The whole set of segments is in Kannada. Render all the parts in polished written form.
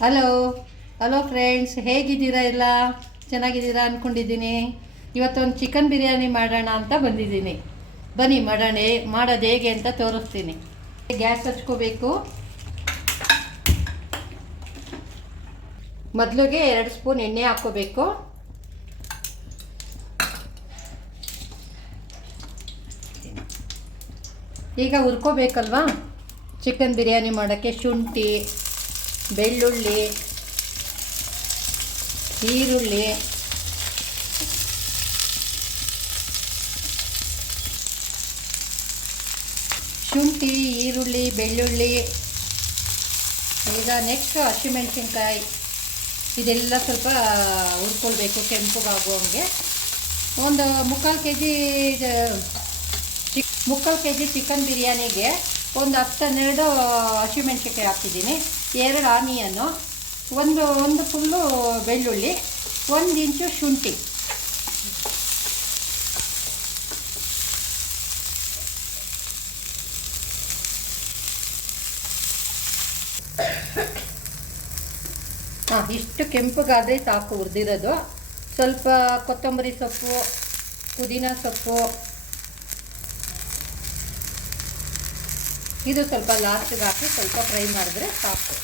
ಹಲೋ ಹಲೋ ಫ್ರೆಂಡ್ಸ್, ಹೇಗಿದ್ದೀರಾ? ಎಲ್ಲ ಚೆನ್ನಾಗಿದ್ದೀರಾ ಅಂದ್ಕೊಂಡಿದ್ದೀನಿ. ಇವತ್ತೊಂದು ಚಿಕನ್ ಬಿರಿಯಾನಿ ಮಾಡೋಣ ಅಂತ ಬಂದಿದ್ದೀನಿ. ಬನ್ನಿ ಮಾಡೋಣ. ಮಾಡೋದು ಹೇಗೆ ಅಂತ ತೋರಿಸ್ತೀನಿ. ಗ್ಯಾಸ್ ಹಚ್ಕೋಬೇಕು. ಮೊದಲಿಗೆ 2 ಸ್ಪೂನ್ ಎಣ್ಣೆ ಹಾಕ್ಕೋಬೇಕು. ಈಗ ಹುರ್ಕೋಬೇಕಲ್ವಾ ಚಿಕನ್ ಬಿರಿಯಾನಿ ಮಾಡೋಕ್ಕೆ. ಶುಂಠಿ, ಬೆಳ್ಳುಳ್ಳಿ, ಈರುಳ್ಳಿ, ಶುಂಠಿ, ಈರುಳ್ಳಿ, ಬೆಳ್ಳುಳ್ಳಿ, ಈಗ ನೆಕ್ಸ್ಟ್ ಹಸಿಮೆಣಸಿನ್ಕಾಯಿ, ಇದೆಲ್ಲ ಸ್ವಲ್ಪ ಹುರ್ಕೊಳ್ಬೇಕು ಕೆಂಪಗಾಗುವಂಗೆ. ಒಂದು ಮುಕ್ಕಾಲು ಕೆ ಜಿ ಚಿಕನ್ ಬಿರಿಯಾನಿಗೆ ಒಂದು 10-12 ಹಸಿಮೆಣಸಿನ್ಕಾಯಿ ಹಾಕ್ತಿದ್ದೀನಿ. 2 ಆನಿಯನ್ನು, ಒಂದು ಫುಲ್ಲು ಬೆಳ್ಳುಳ್ಳಿ, 1 ಇಂಚು ಶುಂಠಿ. ಇಷ್ಟು ಕೆಂಪಗಾದರೆ ಸಾಕು ಹುರಿದಿರೋದು. ಸ್ವಲ್ಪ ಕೊತ್ತಂಬರಿ ಸೊಪ್ಪು, ಪುದೀನ ಸೊಪ್ಪು, ಇದು ಸ್ವಲ್ಪ ಲಾಸ್ಟಿಗೆ ಹಾಕಿ ಸ್ವಲ್ಪ ಫ್ರೈ ಮಾಡಿದ್ರೆ ಸಾಕು.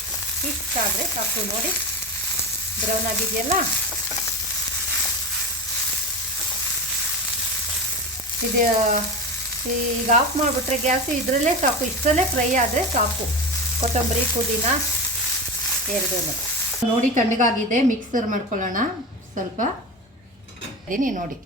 ಇಷ್ಟಾದರೆ ಸಾಕು. ನೋಡಿ, ಬ್ರೌನ್ ಆಗಿದೆಯಲ್ಲ. ಇದು ಈಗ ಆಫ್ ಮಾಡಿಬಿಟ್ರೆ ಗ್ಯಾಸು, ಇದರಲ್ಲೇ ಸಾಕು. ಇಷ್ಟರಲ್ಲೇ ಫ್ರೈ ಆದರೆ ಸಾಕು. ಕೊತ್ತಂಬರಿ, ಪುದೀನ ಎರಡೂ ನೋಡಿ ತಣ್ಣಗಾಗಿದೆ. ಮಿಕ್ಸರ್ ಮಾಡ್ಕೊಳ್ಳೋಣ ಸ್ವಲ್ಪ. ಏನಿ ನೋಡಿ,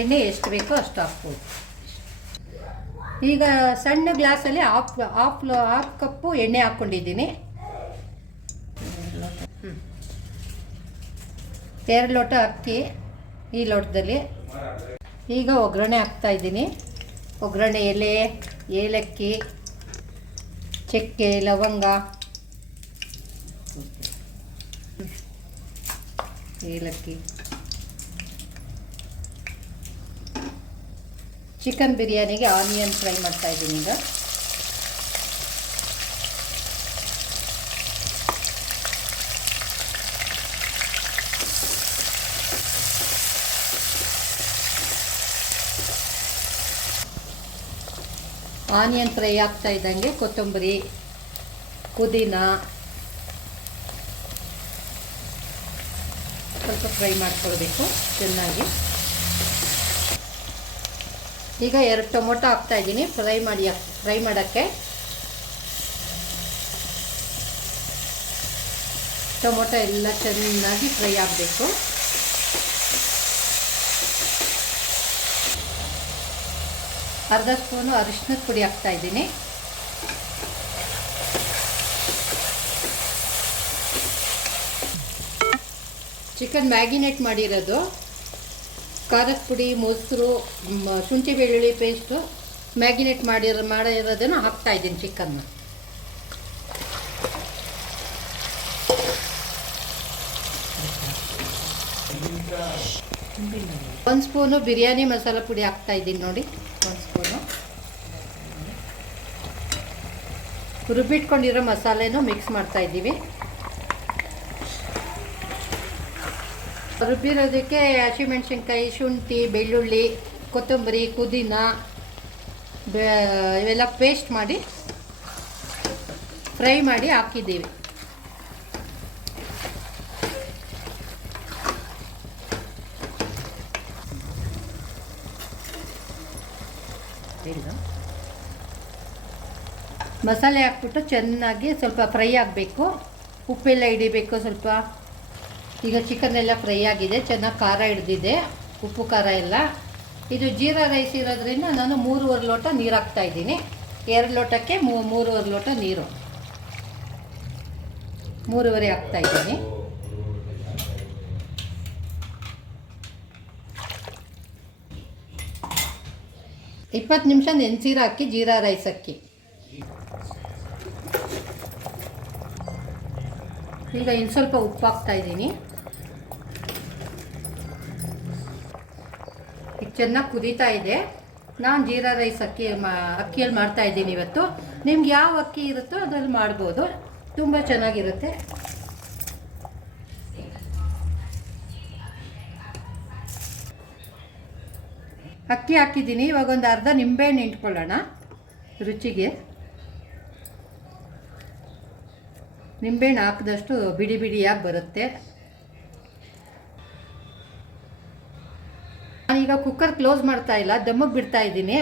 ಎಣ್ಣೆ ಎಷ್ಟು ಬೇಕೋ ಅಷ್ಟು ಹಾಕ್ಬೋದು. ಈಗ ಸಣ್ಣ ಗ್ಲಾಸಲ್ಲಿ ಹಾಫ್ ಕಪ್ಪು ಎಣ್ಣೆ ಹಾಕ್ಕೊಂಡಿದ್ದೀನಿ. 2 ಲೋಟ ಅಕ್ಕಿ ಈ ಲೋಟದಲ್ಲಿ. ಈಗ ಒಗ್ಗರಣೆ ಹಾಕ್ತಾಯಿದ್ದೀನಿ. ಒಗ್ಗರಣೆ ಎಲೆ, ಏಲಕ್ಕಿ, ಚಕ್ಕೆ, ಲವಂಗ, ಏಲಕ್ಕಿ. ಚಿಕನ್ ಬಿರಿಯಾನಿಗೆ ಆನಿಯನ್ ಫ್ರೈ ಮಾಡ್ತಾಯಿದ್ದೀನಿ. ಈಗ ಆನಿಯನ್ ಫ್ರೈ ಆಗ್ತಾ ಇದ್ದಂಗೆ ಕೊತ್ತಂಬರಿ, ಪುದೀನ ಸ್ವಲ್ಪ ಫ್ರೈ ಮಾಡ್ಕೊಳ್ಬೇಕು ಚೆನ್ನಾಗಿ. ಈಗ 2 ಟೊಮೊಟೊ ಹಾಕ್ತಾಯಿದ್ದೀನಿ ಫ್ರೈ ಮಾಡೋಕ್ಕೆ. ಟೊಮೊಟೊ ಎಲ್ಲ ಚೆನ್ನಾಗಿ ಫ್ರೈ ಆಗಬೇಕು. ಅರ್ಧ ಸ್ಪೂನು ಅರಿಶಿನದ ಪುಡಿ ಹಾಕ್ತಾಯಿದ್ದೀನಿ. ಚಿಕನ್ ಮ್ಯಾಗಿನೇಟ್ ಮಾಡಿರೋದು, ಖಾರದ ಪುಡಿ, ಮೊಸರು, ಶುಂಠಿ ಬೆಳ್ಳುಳ್ಳಿ ಪೇಸ್ಟು ಮ್ಯಾಗಿನೇಟ್ ಮಾಡಿರೋದನ್ನು ಹಾಕ್ತಾಯಿದ್ದೀನಿ ಚಿಕನ್ನ. ಒಂದು ಸ್ಪೂನು ಬಿರಿಯಾನಿ ಮಸಾಲ ಪುಡಿ ಹಾಕ್ತಾಯಿದ್ದೀನಿ. ನೋಡಿ, 1 ಸ್ಪೂನು ರುಬ್ಬಿಟ್ಕೊಂಡಿರೋ ಮಸಾಲೆನೂ ಮಿಕ್ಸ್ ಮಾಡ್ತಾಯಿದ್ದೀವಿ. ರುಬ್ಬಿರೋದಕ್ಕೆ ಹಸಿಮೆಣಸಿನ್ಕಾಯಿ, ಶುಂಠಿ, ಬೆಳ್ಳುಳ್ಳಿ, ಕೊತ್ತಂಬರಿ, ಪುದೀನ ಇವೆಲ್ಲ ಪೇಸ್ಟ್ ಮಾಡಿ ಫ್ರೈ ಮಾಡಿ ಹಾಕಿದ್ದೀವಿ. ಮಸಾಲೆ ಹಾಕ್ಬಿಟ್ಟು ಚೆನ್ನಾಗಿ ಸ್ವಲ್ಪ ಫ್ರೈ ಆಗಬೇಕು. ಉಪ್ಪೆಲ್ಲ ಹಿಡಿಬೇಕು ಸ್ವಲ್ಪ. ಈಗ ಚಿಕನ್ ಎಲ್ಲ ಫ್ರೈ ಆಗಿದೆ, ಚೆನ್ನಾಗಿ ಖಾರ ಹಿಡ್ದಿದೆ, ಉಪ್ಪು ಖಾರ ಎಲ್ಲ. ಇದು ಜೀರಾ ರೈಸ್ ಇರೋದ್ರಿಂದ ನಾನು 3.5 ಲೋಟ ನೀರು ಹಾಕ್ತಾಯಿದ್ದೀನಿ. 2 ಲೋಟಕ್ಕೆ 3.5 ಲೋಟ ನೀರು, 3.5 ಹಾಕ್ತಾಯಿದ್ದೀನಿ. ಇಪ್ಪತ್ತು ನಿಮಿಷ ನೆನೆಸಿರೋ ಅಕ್ಕಿ, ಜೀರಾ ರೈಸ್ ಅಕ್ಕಿ. ಈಗ ಇನ್ನು ಸ್ವಲ್ಪ ಉಪ್ಪು ಹಾಕ್ತಾಯಿದ್ದೀನಿ. ಚೆನ್ನಾಗಿ ಕುದೀತಾ ಇದೆ. ನಾನು ಜೀರಾ ರೈಸ್ ಅಕ್ಕಿಯಲ್ಲಿ ಮಾಡ್ತಾಯಿದ್ದೀನಿ ಇವತ್ತು. ನಿಮ್ಗೆ ಯಾವ ಅಕ್ಕಿ ಇರುತ್ತೋ ಅದ್ರಲ್ಲಿ ಮಾಡ್ಬೋದು, ತುಂಬ ಚೆನ್ನಾಗಿರುತ್ತೆ. ಅಕ್ಕಿ ಹಾಕಿದ್ದೀನಿ. ಇವಾಗ ಒಂದು ಅರ್ಧ ನಿಂಬೆಹಣ್ಣು ಹಿಂಡ್ಕೊಳ್ಳೋಣ ರುಚಿಗೆ. ನಿಂಬೆಹಣ್ಣು ಹಾಕಿದಷ್ಟು ಬಿಡಿ ಬಿಡಿಯಾಗಿ ಬರುತ್ತೆ. ನಾನೀಗ ಕುಕ್ಕರ್ ಕ್ಲೋಸ್ ಮಾಡ್ತಾ ಇಲ್ಲ, ದಮ್ಮಿಗೆ ಬಿಡ್ತಾ ಇದ್ದೀನಿ.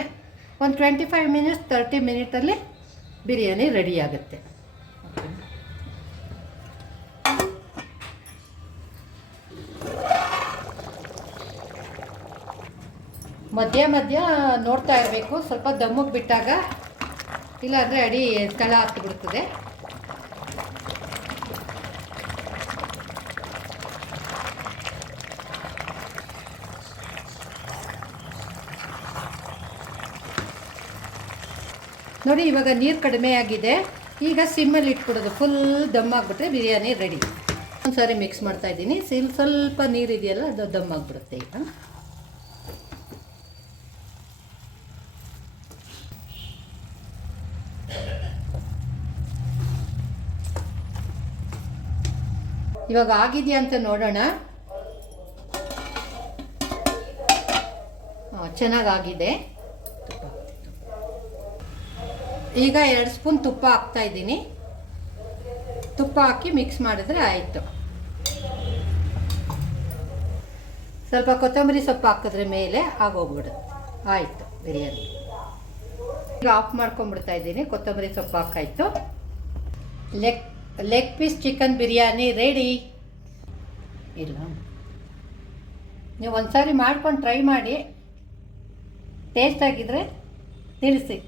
ಒಂದು 25 ಮಿನಿಟ್ಸ್ 30 ಮಿನಿಟಲ್ಲಿ ಬಿರಿಯಾನಿ ರೆಡಿ ಆಗುತ್ತೆ. ಮಧ್ಯ ಮಧ್ಯ ನೋಡ್ತಾ ಇರಬೇಕು, ಸ್ವಲ್ಪ ದಮ್ಮಿಗೆ ಬಿಟ್ಟಾಗ, ಇಲ್ಲಾಂದರೆ ಅಡಿ ತಳ ಹತ್ತಿಬಿಡ್ತದೆ. ನೋಡಿ ಇವಾಗ ನೀರು ಕಡಿಮೆ ಆಗಿದೆ. ಈಗ ಸಿಮ್ಮಲ್ಲಿ ಇಟ್ಬಿಡೋದು, ಫುಲ್ ದಮ್ ಆಗಿಬಿಟ್ರೆ ಬಿರಿಯಾನಿ ರೆಡಿ. ಒಂದು ಸಾರಿ ಮಿಕ್ಸ್ ಮಾಡ್ತಾಯಿದ್ದೀನಿ. ಸ್ವಲ್ಪ ನೀರು ಇದೆಯಲ್ಲ ಅದು ದಮ್ ಆಗಿಬಿಡುತ್ತೆ. ಈಗ ಇವಾಗ ಆಗಿದೆಯಾ ಅಂತ ನೋಡೋಣ. ಚೆನ್ನಾಗಾಗಿದೆ. ಈಗ 2 ಸ್ಪೂನ್ ತುಪ್ಪ ಹಾಕ್ತಾ ಇದ್ದೀನಿ. ತುಪ್ಪ ಹಾಕಿ ಮಿಕ್ಸ್ ಮಾಡಿದ್ರೆ ಆಯಿತು. ಸ್ವಲ್ಪ ಕೊತ್ತಂಬರಿ ಸೊಪ್ಪು ಹಾಕಿದ್ರೆ ಮೇಲೆ ಆಗೋಗ್ಬಿಡುತ್ತೆ. ಆಯಿತು ಬಿರಿಯಾನಿ. ಈಗ ಆಫ್ ಮಾಡ್ಕೊಂಡ್ಬಿಡ್ತಾ ಇದ್ದೀನಿ. ಕೊತ್ತಂಬರಿ ಸೊಪ್ಪು ಹಾಕಾಯಿತು. Leg piece chicken biryani ready. ಇಲ್ಲ, ನೀವು ಒಂದು ಸಾರಿ ಮಾಡ್ಕೊಂಡು ಟ್ರೈ ಮಾಡಿ, ಟೇಸ್ಟ್ ಆಗಿದ್ರೆ ತಿಳಿಸಿ.